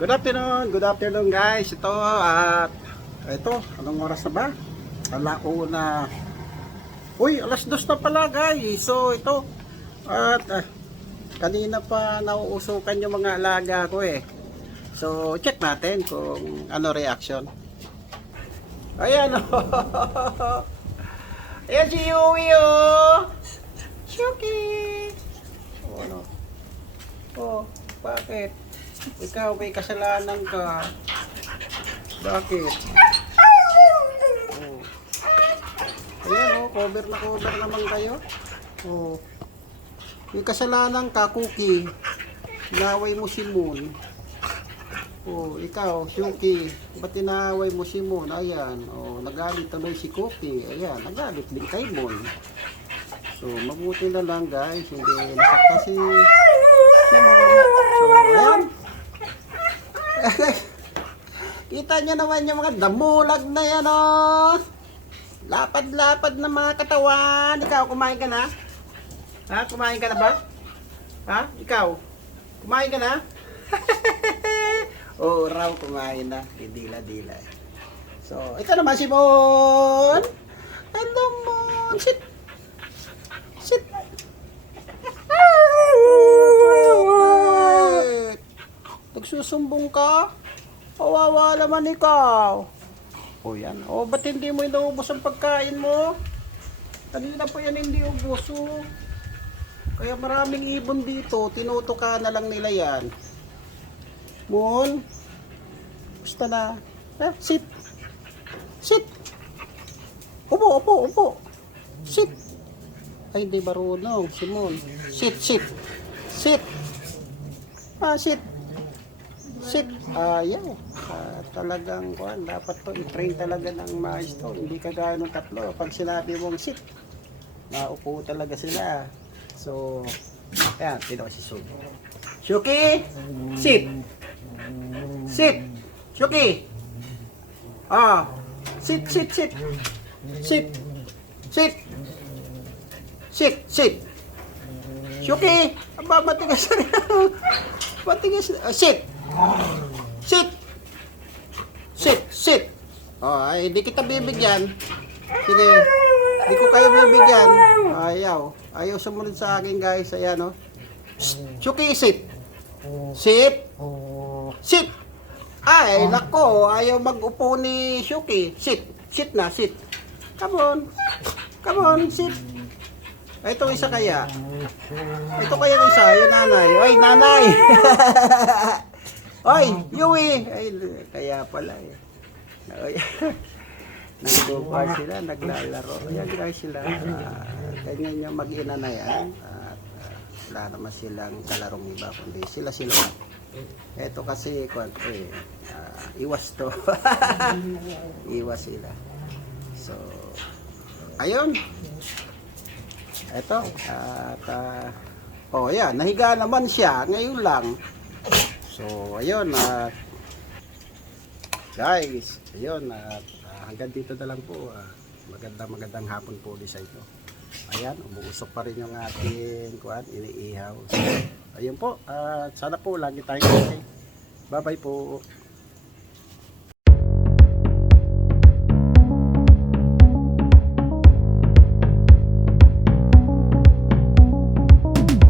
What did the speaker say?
Good afternoon, good afternoon guys. Ito at ito, anong oras na ba? Alauna. Uy, alas dos na pala guys. So ito at ah, kanina pa nauusukan yung mga alaga ko eh. So check natin kung ano reaction. Ayan oh. Ayan si Yui oh. Shuki. Oh, ano? Oh, bakit? Ikaw may kasalanan ka. Bakit? Oh. Ayan oh, cover na cover naman kayo. Oh. May kasalanan ka, Cookie. Inaway mo si Moon. Oh, ikaw, Shuki. Ba't inaway mo si Moon? Ayan, oh, nagalit tuloy si Cookie. Ayan, nagalit din kay Moon. So, mabuti na lang guys. Hindi nasakta si, si Moon. So, ayan. Kita nyo naman yung mga damulag na yan, oh. Lapad-lapad na mga katawan. Ikaw, kumain ka na? Ha? Kumain ka na ba? Ha? Ikaw? Kumain ka na? Oo, raw kumain na. Dila-dila. So, ito naman si Mon. Hello, Mon. Sit. Sit. Nagsusumbong ka? Kawawa naman ikaw. O yan. O, ba't hindi mo inaubos ang pagkain mo? Kanina pa yan hindi ubos. Oh. Kaya maraming ibon dito. Tinutuka na lang nila yan. Moon? Gusto na? Eh, sit. Sit. Upo, upo, upo. Sit. Ay, hindi marunong. Si Moon. Sit, sit. Sit. Ah, sit. Sit. Ayaw. Ah, talagang kuhan, dapat to i-train talaga ng maayos to. Hindi kagaya ng tatlo. Pag sinabi mong sit, naupo talaga sila. So, ayan, tino si Suki. Shuki! Sit! Sit! Shuki! Ah! Sit, sit, sit! Sit! Sit! Sit, sit! Shuki! Aba, matigas na Matigas na. Ah, sit! Sit! Sit! Sit! Oh, ay, hindi kita bibigyan. Sige. Hindi ko kayo bibigyan. Ayaw. Ayaw sumunod sa akin, guys. Ayan, oh. Shh, Shuki, sit! Sit! Sit! Ay, nako. Ayaw mag-upo ni Shuki. Sit! Sit na, sit. Come on. Come on, sit. Ito isa kaya. Ito kaya isa, yung nanay. Ay, nanay! Ay, Yui! Ay, kaya pala eh. Ay, Nagbubuhay sila, naglalaro. Ayan guys sila. Uh, ganyan yung mag-ina na yan. At ah, wala naman silang kalarong iba, kundi sila sila. Ito kasi, kwan, eh, ah, iwas to. iwas sila. So, ayun. Ito. At, ah, oh yan, nahiga naman siya. Ngayon lang. So, ayun. At, guys, ayun. At, ah, hanggang dito na lang po. ah, magandang magandang hapon po ulit sa ito. Ayan, umuusok pa rin yung ating kuan, iniihaw. So, ayun po. At sana po lagi tayong okay. Bye-bye po.